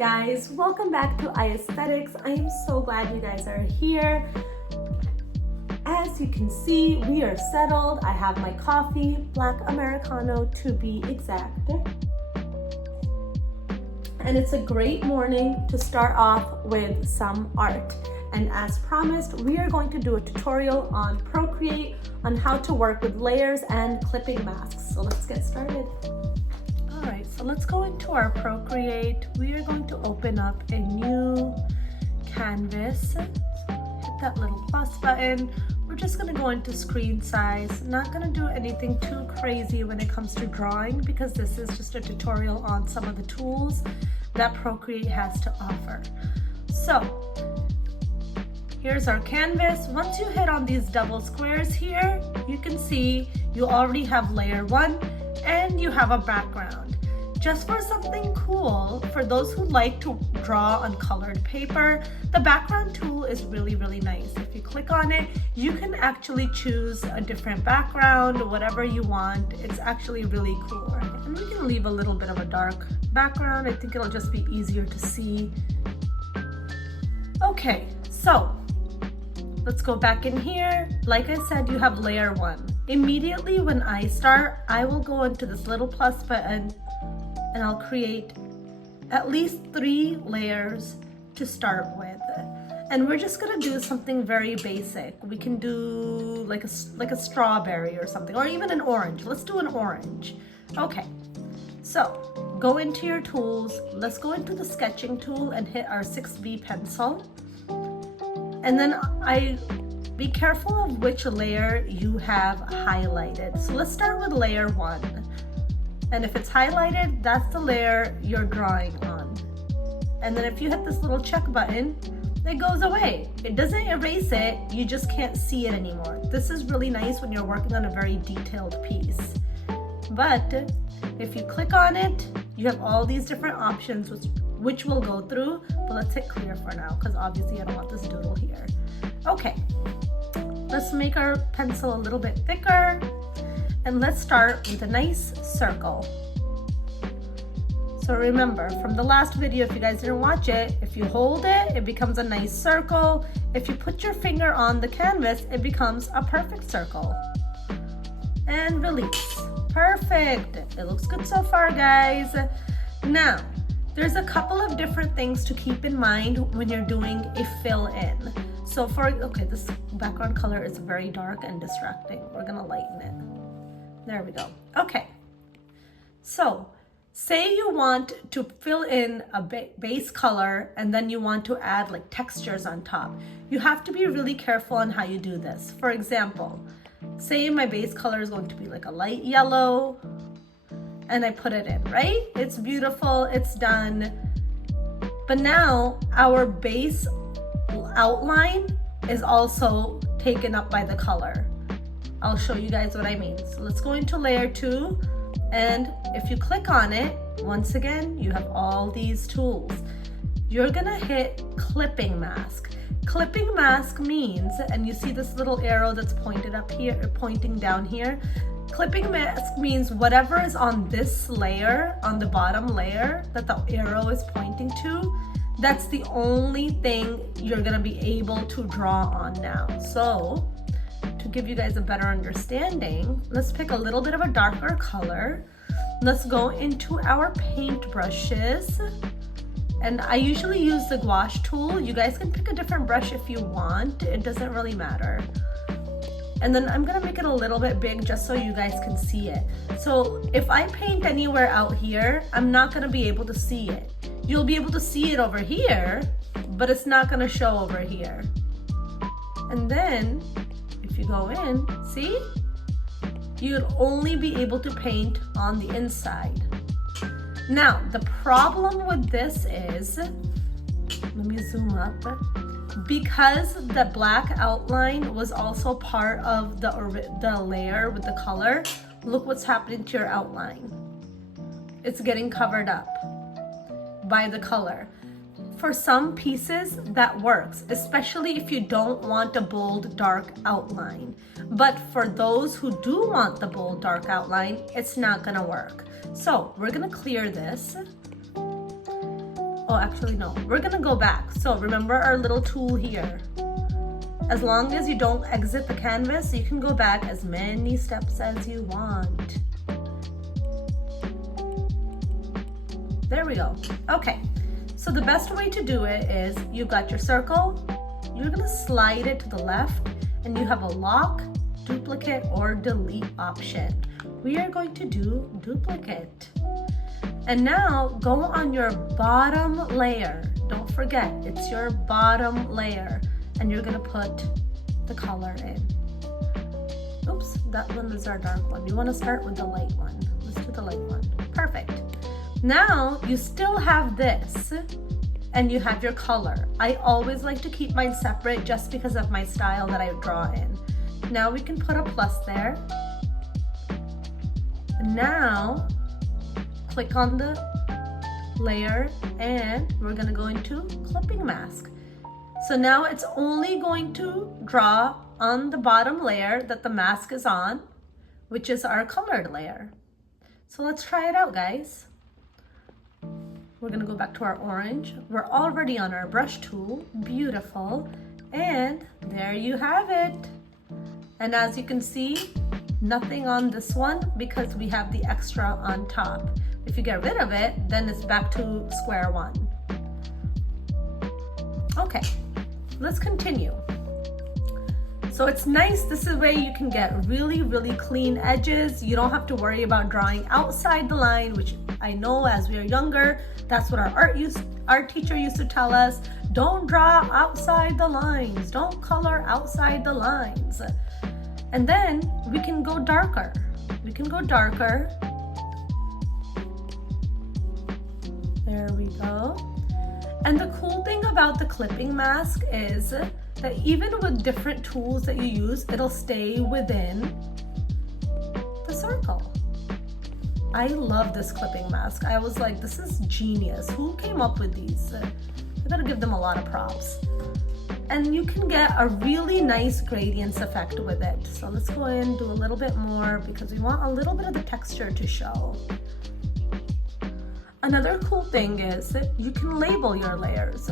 guys, welcome back to iAesthetics. I am so glad you guys are here. As you can see, we are settled. I have my coffee, black Americano to be exact. And it's a great morning to start off with some art. And as promised, we are going to do a tutorial on Procreate on how to work with layers and clipping masks. So let's get started. All right, so let's go into our Procreate. We are going to open up a new canvas. Hit that little plus button. We're just gonna go into screen size. Not gonna do anything too crazy when it comes to drawing because this is just a tutorial on some of the tools that Procreate has to offer. So, here's our canvas. Once you hit on these double squares here, you can see you already have layer 1 and you have a background. Just for something cool, for those who like to draw on colored paper, the background tool is really nice. If you click on it, you can actually choose a different background, whatever you want. It's actually really cool. And we can leave a little bit of a dark background. I think it'll just be easier to see. Okay, so let's go back in here. Like I said, you have layer 1. Immediately when I start, I will go into this little plus button and I'll create at least 3 layers to start with. And we're just gonna do something very basic. We can do like a strawberry or something, or even an orange. Let's do an orange. Okay, so go into your tools. Let's go into the sketching tool and hit our 6B pencil. And then be careful of which layer you have highlighted. So let's start with layer 1. And if it's highlighted, that's the layer you're drawing on. And then if you hit this little check button, it goes away. It doesn't erase it, you just can't see it anymore. This is really nice when you're working on a very detailed piece. But if you click on it, you have all these different options which we'll go through, but let's hit clear for now because obviously I don't want this doodle here. Okay, let's make our pencil a little bit thicker. And let's start with a nice circle. So remember, from the last video, if you guys didn't watch it, if you hold it, it becomes a nice circle. If you put your finger on the canvas, it becomes a perfect circle. And release. Perfect. It looks good so far, guys. Now, there's a couple of different things to keep in mind when you're doing a fill-in. So okay, this background color is very dark and distracting. We're gonna lighten it. There we go. Okay, so say you want to fill in a base color and then you want to add like textures on top. You have to be really careful on how you do this. For example, say my base color is going to be like a light yellow and I put it in, right? It's beautiful, it's done. But now our base outline is also taken up by the color. I'll show you guys what I mean. So let's go into layer 2, and if you click on it, once again, you have all these tools. You're gonna hit clipping mask. Clipping mask means, and you see this little arrow that's pointed up here, or pointing down here. Clipping mask means whatever is on this layer, on the bottom layer that the arrow is pointing to, that's the only thing you're gonna be able to draw on now. So, to give you guys a better understanding, let's pick a little bit of a darker color. Let's go into our paint brushes. And I usually use the gouache tool. You guys can pick a different brush if you want. It doesn't really matter. And then I'm gonna make it a little bit big just so you guys can see it. So if I paint anywhere out here, I'm not gonna be able to see it. You'll be able to see it over here, but it's not gonna show over here. And then, if you go in, see? You'll only be able to paint on the inside. Now, the problem with this is, let me zoom up. Because the black outline was also part of the layer with the color, look what's happening to your outline. It's getting covered up by the color. For some pieces, that works, especially if you don't want a bold, dark outline. But for those who do want the bold, dark outline, it's not gonna work. So we're gonna clear this. Oh, actually no, we're gonna go back. So remember our little tool here. As long as you don't exit the canvas, you can go back as many steps as you want. There we go. Okay, so the best way to do it is you've got your circle, you're gonna slide it to the left, and you have a lock, duplicate, or delete option. We are going to do duplicate. And now go on your bottom layer. Don't forget, it's your bottom layer. And you're gonna put the color in. Oops, that one is our dark one. You wanna start with the light one. Let's do the light one. Perfect. Now you still have this and you have your color. I always like to keep mine separate just because of my style that I draw in. Now we can put a plus there. Now click on the layer and we're gonna go into clipping mask. So now it's only going to draw on the bottom layer that the mask is on, which is our colored layer. So let's try it out, guys. We're gonna go back to our orange. We're already on our brush tool, beautiful. And there you have it. And as you can see, nothing on this one because we have the extra on top. If you get rid of it, then it's back to square one. Okay, let's continue. So it's nice, this is where you can get really, really clean edges. You don't have to worry about drawing outside the line, which I know as we are younger, that's what our art teacher used to tell us. Don't draw outside the lines, don't color outside the lines. And then we can go darker. We can go darker. There we go. And the cool thing about the clipping mask is that even with different tools that you use, it'll stay within the circle. I love this clipping mask. I was like, this is genius. Who came up with these? I gotta give them a lot of props. And you can get a really nice gradients effect with it. So let's go in and do a little bit more because we want a little bit of the texture to show. Another cool thing is that you can label your layers.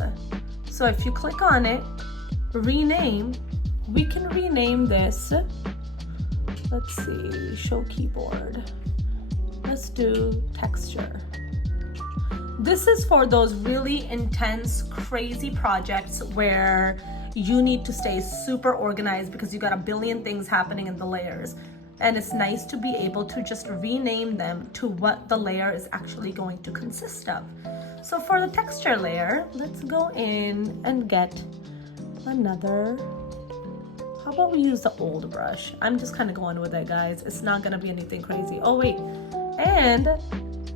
So if you click on it, rename, we can rename this. Let's see, show keyboard. Let's do texture. This is for those really intense, crazy projects where you need to stay super organized because you got a billion things happening in the layers. And it's nice to be able to just rename them to what the layer is actually going to consist of. So for the texture layer, let's go in and get another. How about we use the old brush? I'm just kind of going with it, guys. It's not gonna be anything crazy. Oh wait, and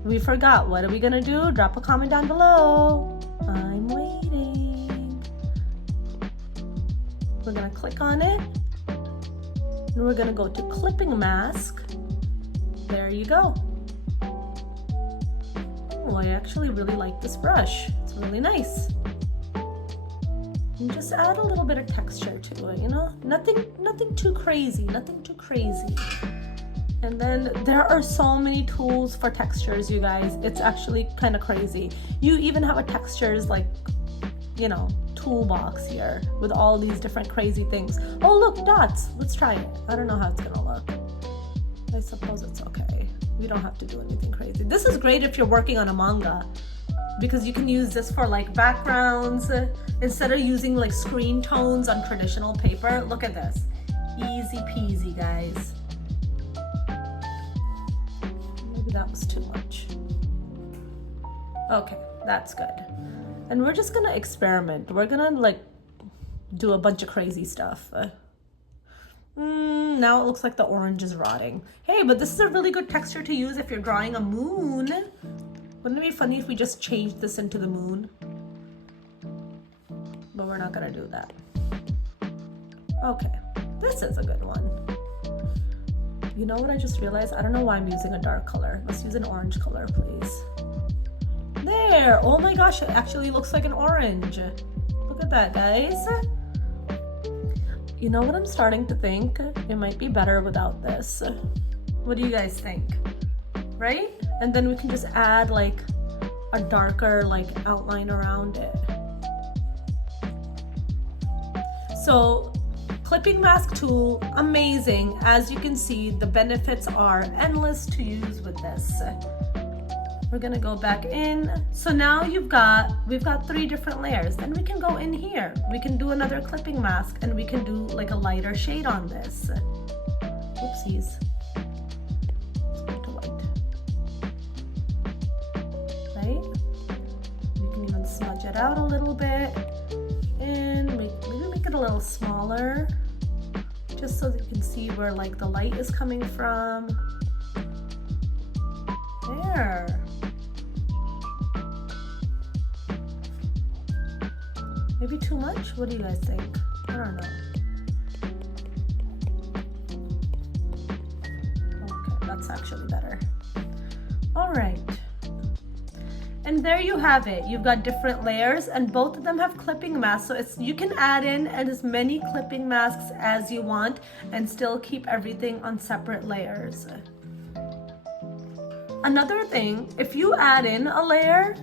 we forgot. What are we gonna do? Drop a comment down below. I'm waiting. We're gonna click on it. And we're gonna go to clipping mask. There you go. Oh, I actually really like this brush. It's really nice. And just add a little bit of texture to it, you know? Nothing too crazy, nothing too crazy. And then there are so many tools for textures, you guys. It's actually kind of crazy. You even have a textures like, you know, toolbox here with all these different crazy things. Oh look, dots. Let's try it. I don't know how it's gonna look. I suppose it's okay. We don't have to do anything crazy. This is great if you're working on a manga because you can use this for like backgrounds instead of using like screen tones on traditional paper. Look at this. Easy peasy, guys. Maybe that was too much. Okay, that's good. And we're just gonna experiment. We're gonna like do a bunch of crazy stuff. Now it looks like the orange is rotting. Hey, but this is a really good texture to use if you're drawing a moon. Wouldn't it be funny if we just changed this into the moon? But we're not gonna do that. Okay, this is a good one. You know what I just realized? I don't know why I'm using a dark color. Let's use an orange color, please. There! Oh my gosh, it actually looks like an orange. Look at that, guys. You know what I'm starting to think? It might be better without this. What do you guys think? Right? And then we can just add like a darker like outline around it. So clipping mask tool, amazing. As you can see, the benefits are endless to use with this. We're gonna go back in. So now we've got 3 different layers. Then we can go in here. We can do another clipping mask and we can do like a lighter shade on this. Oopsies. Let's go to white. Right? We can even smudge it out a little bit. And maybe make it a little smaller. Just so that you can see where like the light is coming from. There. Maybe too much? What do you guys think? I don't know. Okay, that's actually better. All right. And there you have it. You've got different layers and both of them have clipping masks. So you can add in as many clipping masks as you want and still keep everything on separate layers. Another thing, if you add in a layer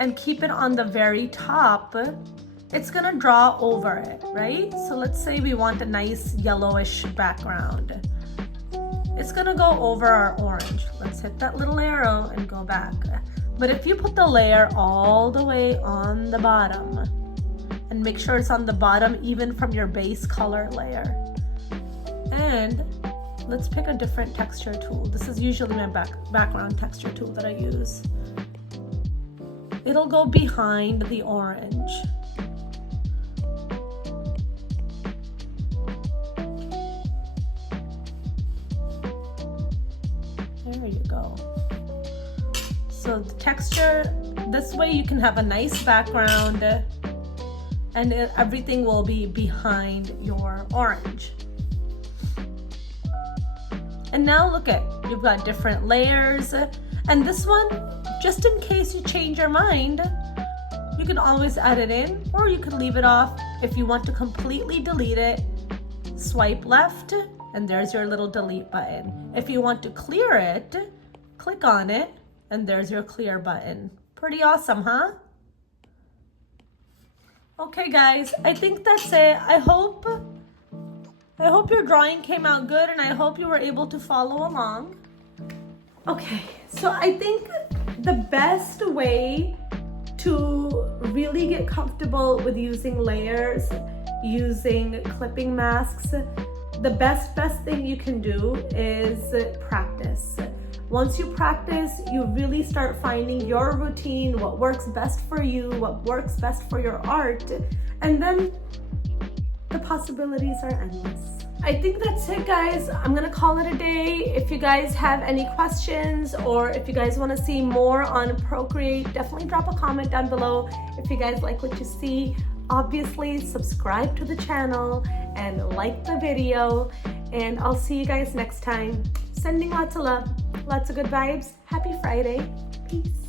and keep it on the very top, it's gonna draw over it, right? So let's say we want a nice yellowish background. It's gonna go over our orange. Let's hit that little arrow and go back. But if you put the layer all the way on the bottom, and make sure it's on the bottom even from your base color layer. And let's pick a different texture tool. This is usually my background texture tool that I use. It'll go behind the orange. There you go. So the texture, this way you can have a nice background and everything will be behind your orange. And now look at, you've got different layers. And this one, just in case you change your mind, you can always add it in or you can leave it off. If you want to completely delete it, swipe left and there's your little delete button. If you want to clear it, click on it and there's your clear button. Pretty awesome, huh? Okay guys, I think that's it. I hope your drawing came out good and I hope you were able to follow along. Okay, so I think the best way to really get comfortable with using layers, using clipping masks, the best thing you can do is practice. Once you practice, you really start finding your routine, what works best for you, what works best for your art, and then the possibilities are endless. I think that's it, guys. I'm gonna call it a day. If you guys have any questions or if you guys want to see more on Procreate, definitely drop a comment down below. If you guys like what you see, obviously subscribe to the channel and like the video, and I'll see you guys next time. Sending lots of love, lots of good vibes. Happy Friday. Peace.